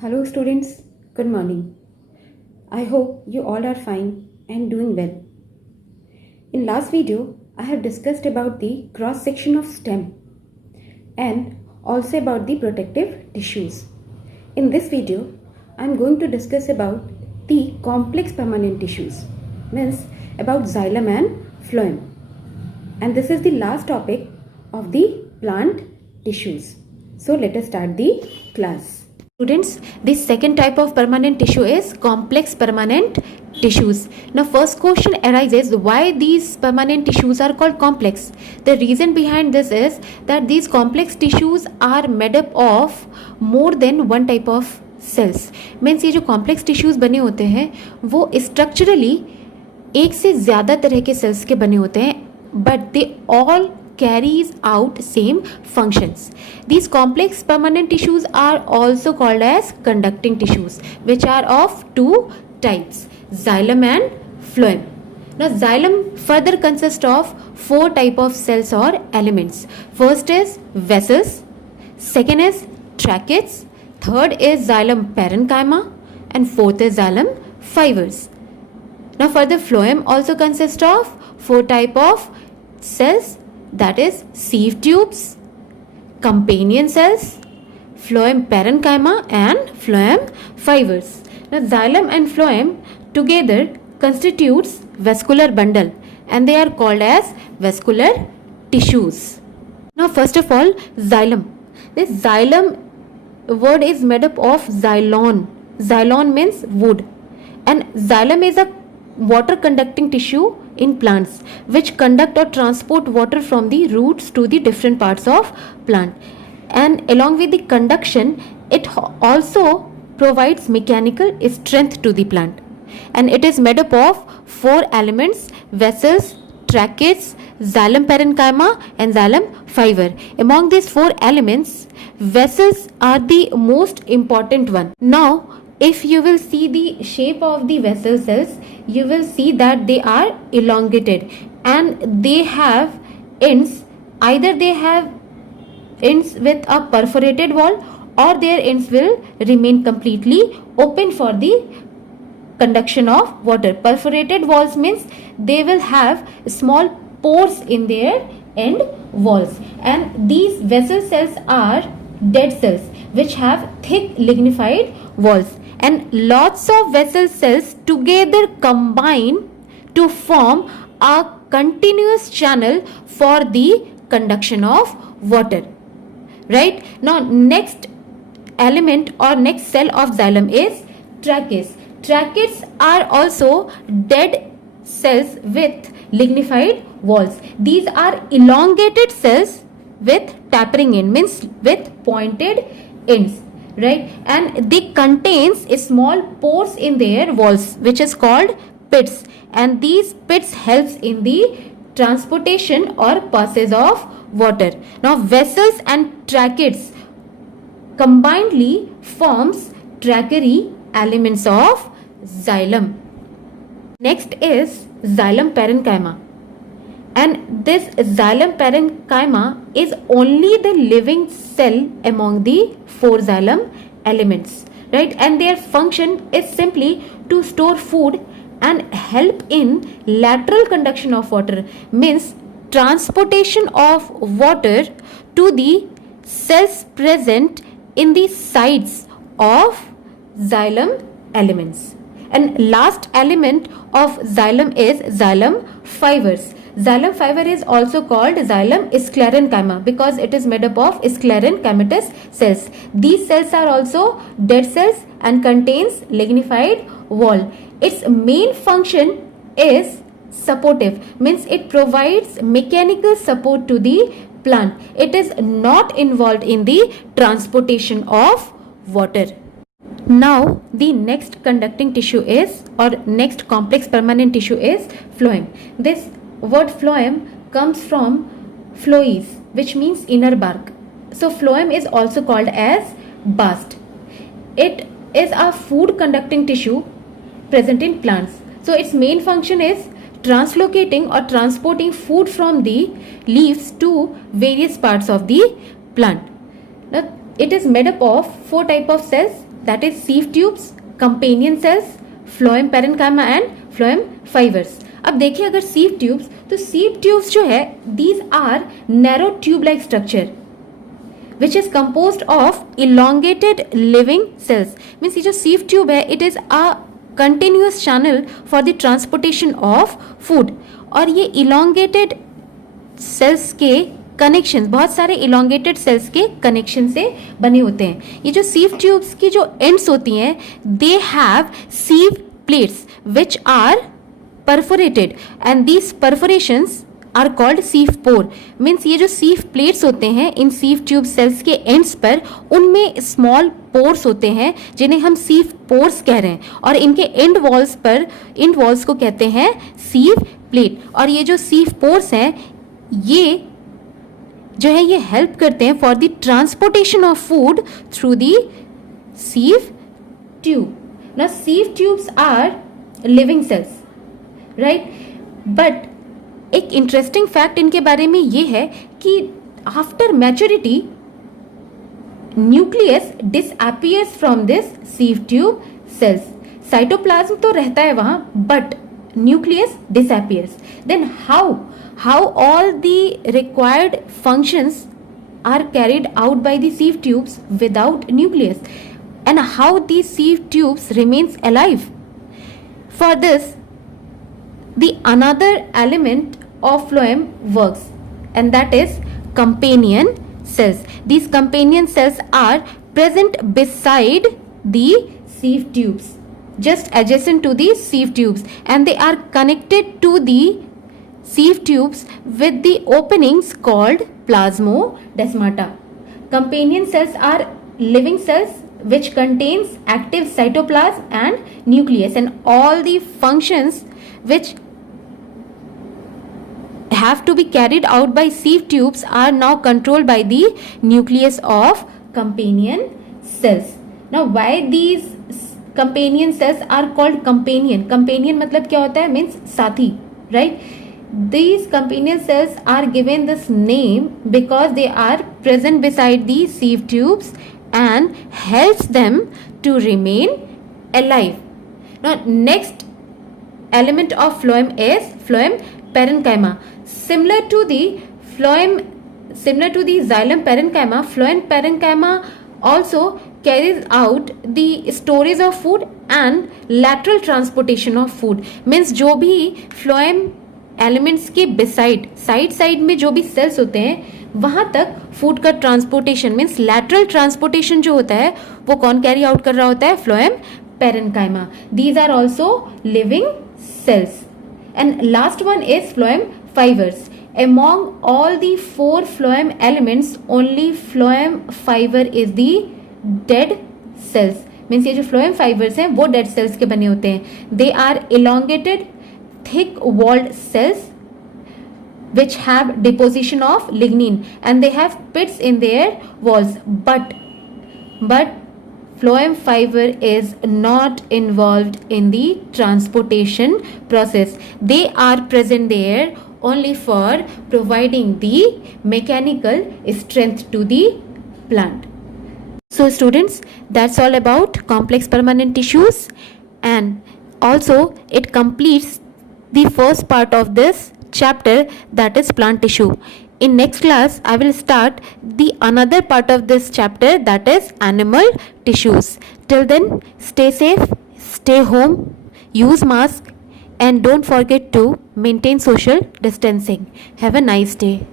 Hello students, good morning. I hope you all are fine and doing well. In last video, I have discussed about the cross section of stem and also about the protective tissues. In this video, I am going to discuss about the complex permanent tissues, means about xylem and phloem. And this is the last topic of the plant tissues. So let us start the class. Students, the second type of permanent tissue is complex permanent tissues. Now first question arises, why these permanent tissues are called complex? The reason behind this is that these complex tissues are made up of more than one type of cells. Means ये जो complex tissues बने होते हैं वो structurally एक से ज़्यादा तरह के cells के बने होते हैं, but they all carries out same functions. These complex permanent tissues are also called as conducting tissues, which are of two types, xylem and phloem. Now xylem further consists of four type of cells or elements. First is vessels, second is tracheids, third is xylem parenchyma, and fourth is xylem fibers. Now further phloem also consists of four type of cells, that is sieve tubes, companion cells, phloem parenchyma and phloem fibers. Now xylem and phloem together constitutes vascular bundle and they are called as vascular tissues. Now first of all, xylem. This xylem word is made up of xylon. Xylon means wood, and xylem is a water conducting tissue in plants which conduct or transport water from the roots to the different parts of plant, and along with the conduction it also provides mechanical strength to the plant, and it is made up of four elements: vessels, tracheids, xylem parenchyma and xylem fiber. Among these four elements, vessels are the most important one. Now if you will see the shape of the vessel cells, you will see that they are elongated and they have ends. Either they have ends with a perforated wall or their ends will remain completely open for the conduction of water. Perforated walls means they will have small pores in their end walls, and these vessel cells are dead cells which have thick lignified walls, and lots of vessel cells together combine to form a continuous channel for the conduction of water. Right? Now next element or next cell of xylem is tracheids. Tracheids are also dead cells with lignified walls. These are elongated cells with tapering end, means with pointed ends, right? And they contains small pores in their walls which is called pits, and these pits helps in the transportation or passage of water. Now vessels and tracheids combinedly forms tracheids elements of xylem. Next is xylem parenchyma, and this xylem parenchyma is only the living cell among the four xylem elements, right? And their function is simply to store food and help in lateral conduction of water, means transportation of water to the cells present in the sides of xylem elements. And last element of xylem is xylem fibers. Xylem fiber is also called xylem sclerenchyma because it is made up of sclerenchymatous cells. These cells are also dead cells and contains lignified wall. Its main function is supportive, means it provides mechanical support to the plant. It is not involved in the transportation of water. Now the next conducting tissue is, or next complex permanent tissue is phloem. This word phloem comes from phloes, which means inner bark. So phloem is also called as bast. It is a food conducting tissue present in plants. So its main function is translocating or transporting food from the leaves to various parts of the plant. Now it is made up of four type of cells: that is sieve tubes, companion cells, phloem parenchyma and phloem fibers. अब देखिए अगर sieve tubes, तो sieve tubes जो है these are narrow tube like structure which is composed of elongated living cells. Means ये जो sieve tube है it is a continuous channel for the transportation of food. और ये elongated cells के connection, बहुत सारे इलोंगेटेड सेल्स के connection से बने होते हैं. ये जो सीव ट्यूब्स की जो एंड्स होती हैं they have sieve plates which are perforated and these perforations are called sieve pore. Means ये जो सीव प्लेट्स होते हैं इन सीव ट्यूब सेल्स के एंड्स पर उनमें स्मॉल पोर्स होते हैं जिन्हें हम सीव पोर्स कह रहे हैं, और इनके एंड वॉल्स को कहते हैं सीव प्लेट. और ये जो सीव पोर्स हैं ये जो है ये हेल्प करते हैं for the transportation of food through the sieve tube. Now sieve tubes are living cells, right. But एक इंटरेस्टिंग फैक्ट इनके बारे में ये है कि after maturity nucleus disappears from this sieve tube cells. Cytoplasm तो रहता है वहां but nucleus disappears. Then how all the required functions are carried out by the sieve tubes without nucleus, and how these sieve tubes remains alive? For this, the another element of phloem works, and that is companion cells. These companion cells are present beside the sieve tubes, just adjacent to the sieve tubes, and they are connected to the sieve tubes with the openings called plasmodesmata. Companion cells are living cells which contains active cytoplasm and nucleus, and all the functions which have to be carried out by sieve tubes are now controlled by the nucleus of companion cells. Now why these companion cells are called companion मतलब क्या होता है, means साथी, right. These companion cells are given this name because they are present beside the sieve tubes and helps them to remain alive. Now next element of phloem is phloem parenchyma. Similar to the xylem parenchyma, phloem parenchyma also carries out the storage of food and lateral transportation of food. Means जो भी phloem elements के beside side में जो भी cells होते हैं वहां तक food का transportation means lateral transportation जो होता है वो कौन carry out कर रहा होता है, phloem parenchyma. These are also living cells. And last one is phloem fibers. Among all the 4 phloem elements only phloem fiber is the dead cells. Means ये जो phloem fibers हैं वो dead cells के बने होते हैं. They are elongated thick walled cells which have deposition of lignin and they have pits in their walls, but phloem fiber is not involved in the transportation process. They are present there only for providing the mechanical strength to the plant. So students, that's all about complex permanent tissues, and also it completes the first part of this chapter, that is plant tissue. In next class I will start the another part of this chapter, that is animal tissues. Till then, stay safe, stay home, use mask, and don't forget to maintain social distancing. Have a nice day.